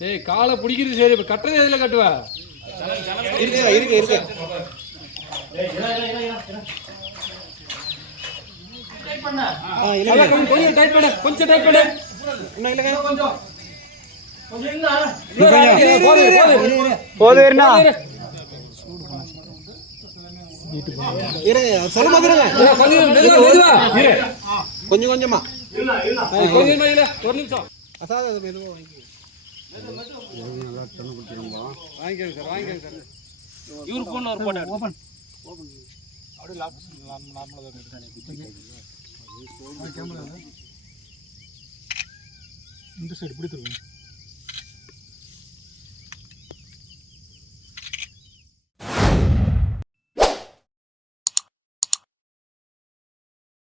ஏய் காலை பிடிக்கிறது சரி, இப்ப கட்டுறது எதுல கட்டுவ? இருக்கு கொஞ்சம் டைட் பண்ணு, கொஞ்சம் டைட் பண்ணு. இன்னும் இல்லங்க கொஞ்சம் போதுவேண்ணா சொல்ல மாதிரிங்க கொஞ்சம் கொஞ்சமா ஒரு நிமிஷம் அசாத மெதுவா வாங்கிக்கோங்க சார், வாங்கிக்கோங்க சார். இவரு போன் ஒரு போட்டோ ஓபன் அப்படியே லாக் நார்மலா தான் கேமரா இந்த சைடு பிடித்துருங்க.